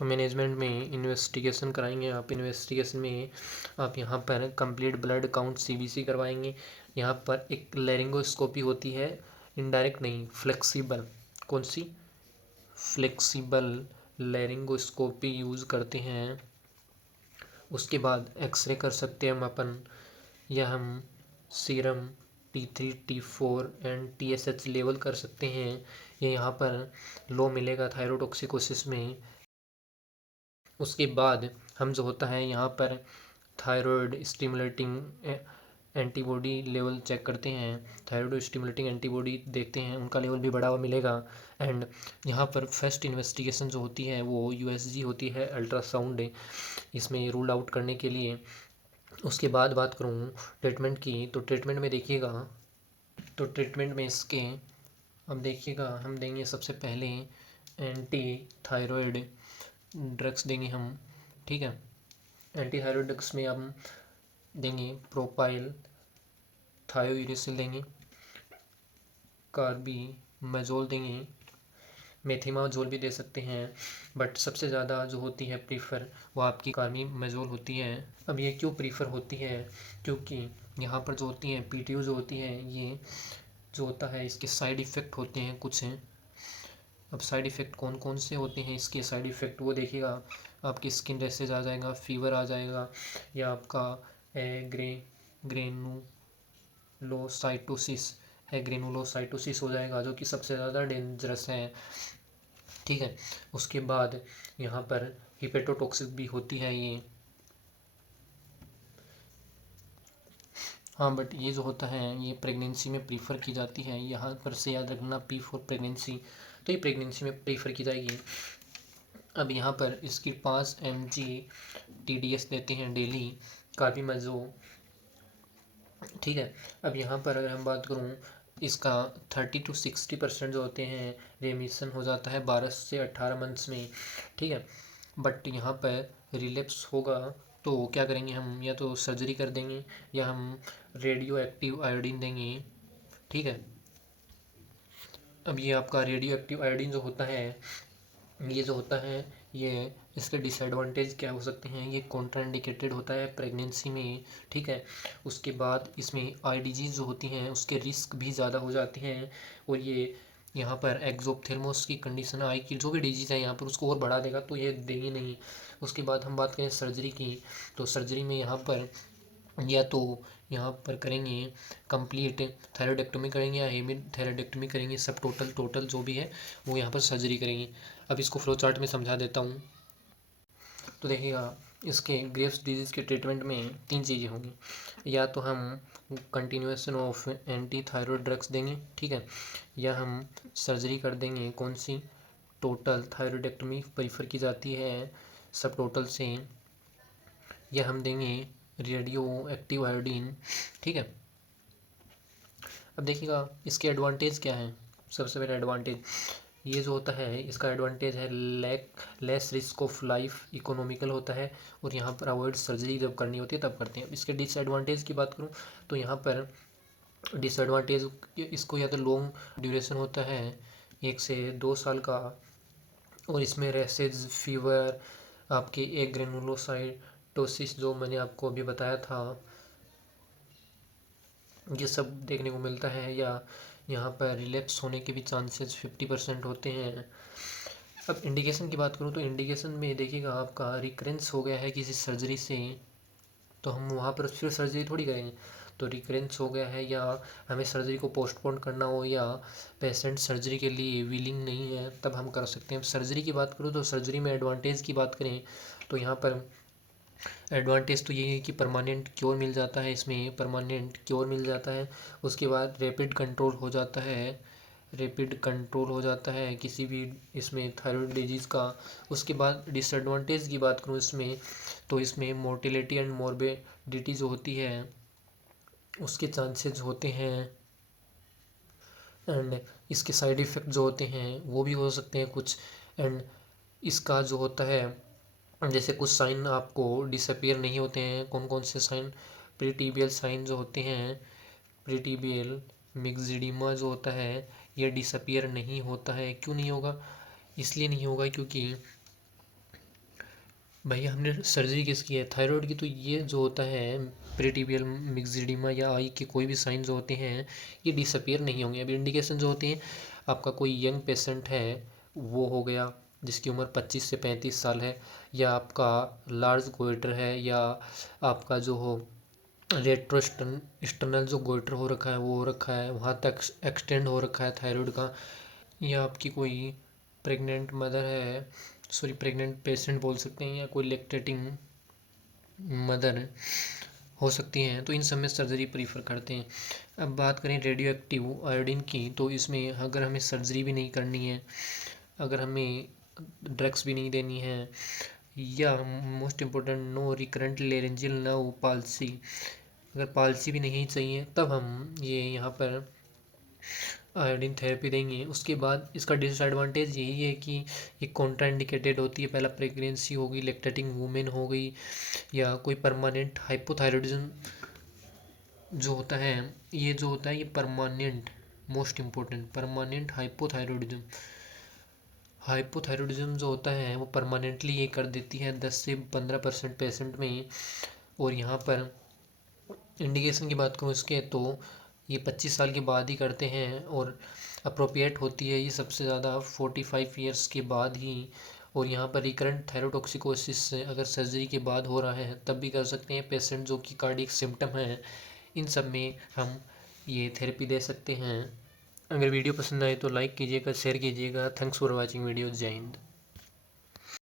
Management में investigation कराएंगे आप। इन्वेस्टिगेशन में आप यहाँ पर कंप्लीट ब्लड काउंट सीबीसी करवाएंगे। यहाँ पर एक लैरिंगोस्कोपी होती है, इनडायरेक्ट नहीं, फ्लेक्सिबल। कौन सी? फ्लेक्सिबल लैरिंगोस्कोपी यूज़ करते हैं। उसके बाद एक्सरे कर सकते हैं हम अपन, या हम serum T3 T4 and TSH level कर सकते हैं। ये यहाँ पर लो मिलेगा थायरोटॉक्सिकोसिस में। उसके बाद हम जो होता है यहाँ पर thyroid stimulating antibody level check करते हैं। थायराइड स्टिमुलेटिंग एंटीबॉडी देखते हैं, उनका लेवल भी बढ़ा हुआ मिलेगा। एंड यहाँ पर फर्स्ट इन्वेस्टिगेशन जो होती है वो USG होती है, अल्ट्रासाउंड, इसमें रूल आउट करने के लिए। उसके बाद बात करूँ ट्रीटमेंट की, तो ट्रीटमेंट में देखिएगा, तो ट्रीटमेंट में इसके अब देखिएगा हम देंगे सबसे पहले एंटी थायराइड ड्रग्स देंगे हम, ठीक है। एंटी थायराइड ड्रग्स में हम देंगे प्रोपाइल थायोइरेसिल देंगे, कार्बीमेजोल देंगे, मेथिमाजोल भी दे सकते हैं, बट सबसे ज़्यादा जो होती है प्रीफर वो आपकी कार्बीमेजोल होती है। अब ये क्यों प्रीफर होती है? क्योंकि यहाँ पर जो होती है PTO जो होती है, ये जो होता है इसके साइड इफ़ेक्ट होते हैं कुछ हैं। अब साइड इफ़ेक्ट कौन कौन से होते हैं इसके साइड इफ़ेक्ट, वो देखिएगा, आपकी स्किन रैशेज आ जाएगा, फीवर आ जाएगा, या आपका ग्रेनुलोसाइटोसिस ग्रेनुलोसाइटोसिस हो जाएगा, जो कि सबसे ज़्यादा डेंजरस है, ठीक है। उसके बाद यहाँ पर हिपेटोटॉक्सिक भी होती है ये। हाँ, बट ये जो होता है ये प्रेगनेंसी में प्रीफर की जाती है। यहाँ पर से याद रखना P फॉर प्रेगनेंसी, तो ये प्रेगनेंसी में प्रीफर की जाएगी। अब यहाँ पर इसकी 5 mg TDS देते हैं डेली, कार्बीमेजो, ठीक है। अब यहाँ पर अगर हम बात करूँ, इसका 30 to 60% जो होते हैं रेमिशन हो जाता है 12 से 18 मंथ्स में, ठीक है। बट यहाँ पर रिलेप्स होगा तो क्या करेंगे हम, या तो सर्जरी कर देंगे या हम रेडियो एक्टिव आयोडीन देंगे, ठीक है। अब ये आपका रेडियो एक्टिव आयोडीन जो होता है, ये जो होता है ये इसके डिसएडवांटेज क्या हो सकते हैं, ये कॉन्ट्राइंडिकेटेड होता है प्रेगनेंसी में, ठीक है। उसके बाद इसमें IDGs जो होती हैं उसके रिस्क भी ज़्यादा हो जाते हैं, और ये यहाँ पर एक्जोप्थेल्मोस की कंडीशन आई कि जो भी डिजीज़ है यहाँ पर उसको और बढ़ा देगा, तो ये देंगे नहीं। उसके बाद हम बात करें सर्जरी की, तो सर्जरी में यहाँ पर या तो यहाँ पर करेंगे कंप्लीट थायरॉइडेक्टोमी करेंगे या हेमी थायरॉइडेक्टोमी करेंगे, सब टोटल जो भी है वो यहाँ पर सर्जरी करेंगे। अब इसको फ्लो चार्ट में समझा देता हूँ। तो देखिएगा, इसके ग्रेव्स डिजीज़ के ट्रीटमेंट में 3 चीज़ें होंगी, या तो हम continuation of anti thyroid drugs देंगे, ठीक है, या हम सर्जरी कर देंगे, कौन सी, टोटल थायरॉइडेक्टोमी प्रीफर की जाती है सब टोटल से, या हम देंगे रेडियो एक्टिव आयोडीन, ठीक है। अब देखिएगा इसके एडवांटेज क्या है। सबसे पहले एडवांटेज ये जो होता है, इसका एडवांटेज है less risk of life, economical होता है, और यहाँ पर अवॉइड सर्जरी जब करनी होती है तब करते हैं। इसके डिसएडवांटेज की बात करूँ तो यहाँ पर डिसएडवांटेज इसको या तो लॉन्ग ड्यूरेशन होता है 1 से 2 साल का, और इसमें रैसेज, फीवर, आपके एक ग्रेनुलोसाइटोसिस जो मैंने आपको अभी बताया था, ये सब देखने को मिलता है, या यहाँ पर रिलैप्स होने के भी चांसेस 50% होते हैं। अब इंडिकेशन की बात करूँ तो इंडिकेशन में देखिएगा, आपका रिकरेंस हो गया है किसी सर्जरी से, तो हम वहाँ पर फिर सर्जरी थोड़ी करेंगे। तो रिकरेंस हो गया है, या हमें सर्जरी को पोस्टपोन करना हो, या पेशेंट सर्जरी के लिए विलिंग नहीं है, तब हम कर सकते हैं। सर्जरी की बात करूँ तो सर्जरी में एडवांटेज की बात करें तो यहाँ पर एडवांटेज तो ये है कि परमानेंट क्योर मिल जाता है, इसमें परमानेंट क्योर मिल जाता है। उसके बाद रैपिड कंट्रोल हो जाता है, रैपिड कंट्रोल हो जाता है किसी भी इसमें थायराइड डिजीज़ का। उसके बाद डिसएडवांटेज की बात करूँ इसमें, तो इसमें मोर्टेलिटी एंड मॉर्बिडिटी जो होती है उसके चांसेस होते हैं, एंड इसके साइड इफ़ेक्ट जो होते हैं वो भी हो सकते हैं कुछ। एंड इसका जो होता है, जैसे कुछ साइन आपको डिसअपियर नहीं होते हैं। कौन कौन से साइन? प्रीटिबियल साइन जो होते हैं, प्रीटिबियल मिक्सिडिमा जो होता है ये डिसअपियर नहीं होता है। क्यों नहीं होगा? इसलिए नहीं होगा क्योंकि भैया हमने सर्जरी किसकी है, थायराइड की। तो ये जो होता है पेरिटिबियल मिक्सिडिमा या आई के कोई भी साइन जो होते हैं ये डिसअपियर नहीं होंगे। अभी इंडिकेशन जो होते हैं, आपका कोई यंग पेशेंट है वो हो गया जिसकी उम्र 25 से 35 साल है, या आपका लार्ज गोइटर है, या आपका जो हो रेट्रोस्टर्नल जो गोइटर हो रखा है वो हो रखा है, वहाँ तक एक्सटेंड हो रखा है थायराइड का, या आपकी कोई प्रेग्नेंट मदर है, सॉरी प्रेग्नेंट पेशेंट बोल सकते हैं, या कोई लैक्टेटिंग मदर हो सकती हैं, तो इन सब में सर्जरी प्रीफर करते हैं। अब बात करें रेडियो एक्टिव आयोडीन की, तो इसमें अगर हमें सर्जरी भी नहीं करनी है, अगर हमें ड्रग्स भी नहीं देनी है, या most important no recurrent laryngeal nerve palsy, अगर पाल्सी भी नहीं चाहिए, तब हम ये यहाँ पर आयोडीन थेरेपी देंगे। उसके बाद इसका डिसएडवांटेज यही है कि ये कॉन्ट्राइंडिकेटेड होती है। पहला प्रेगनेंसी होगी, लैक्टेटिंग वुमेन हो गई, या कोई परमानेंट हाइपोथायरॉयडिज्म जो होता है, ये जो होता है ये permanent, most important permanent hypothyroidism, hypothyroidism जो होता है वो परमानेंटली ये कर देती है 10 से 15% पेशेंट में। और यहाँ पर इंडिकेशन की बात करूँ इसके, तो ये 25 साल के बाद ही करते हैं, और अप्रोप्रिएट होती है ये सबसे ज़्यादा 45 ईयर्स के बाद ही। और यहाँ पर रिकरेंट थायरोटॉक्सिकोसिस से अगर सर्जरी के बाद हो रहा है तब भी कर सकते हैं पेशेंट जो कि कार्डियक सिम्टम है, इन सब में हम ये थेरेपी दे सकते हैं। अगर वीडियो पसंद आए तो लाइक कीजिएगा, शेयर कीजिएगा। Thanks for watching video. जय हिंद।